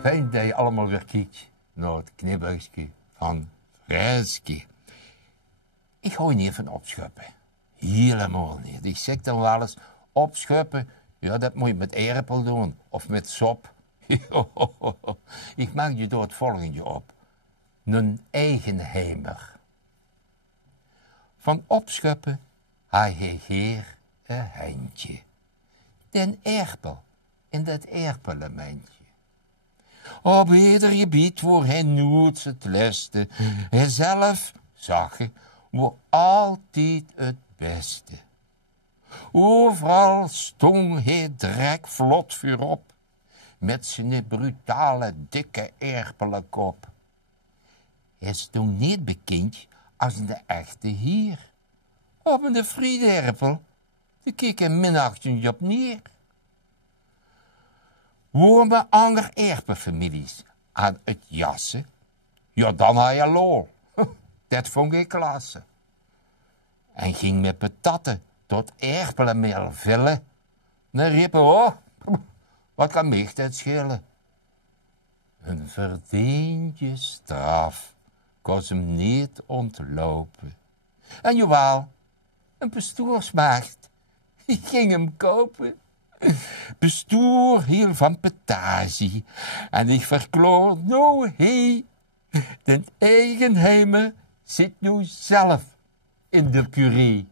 Fijn dat je allemaal weer kijkt naar het knipbuisje van Frenske. Ik hou niet van opschuppen. Helemaal niet. Ik zeg dan wel eens, opschuppen, ja, dat moet je met aardappel doen. Of met sop. Ik maak je door het volgende op. Een eigenheimer. Van opschuppen, hij heer een handje. Den erpel in dat erpelementje. Op ieder gebied waar hij nooit het leste, hij zelf, zag je, was altijd het beste. Overal stong hij drek vlot vuur op, met zijn brutale, dikke erpelenkop. Hij stond niet bekend als een echte heer. Op een friederpel, die keek hij minachtend op neer. Woorden andere erpenfamilies aan het jassen, ja, dan had je lol. Dat vond ik klasse. En ging met patatten tot erpelenmeel vullen. Dan riepen, oh, wat kan mij dat schelen? Een verdiende straf kon hem niet ontlopen. En jawel, een pastoersmaagd, die ging hem kopen. Bestoer hield van petagie en ik verkloor, nou hé, den eigenheimer zit nu zelf in de curie.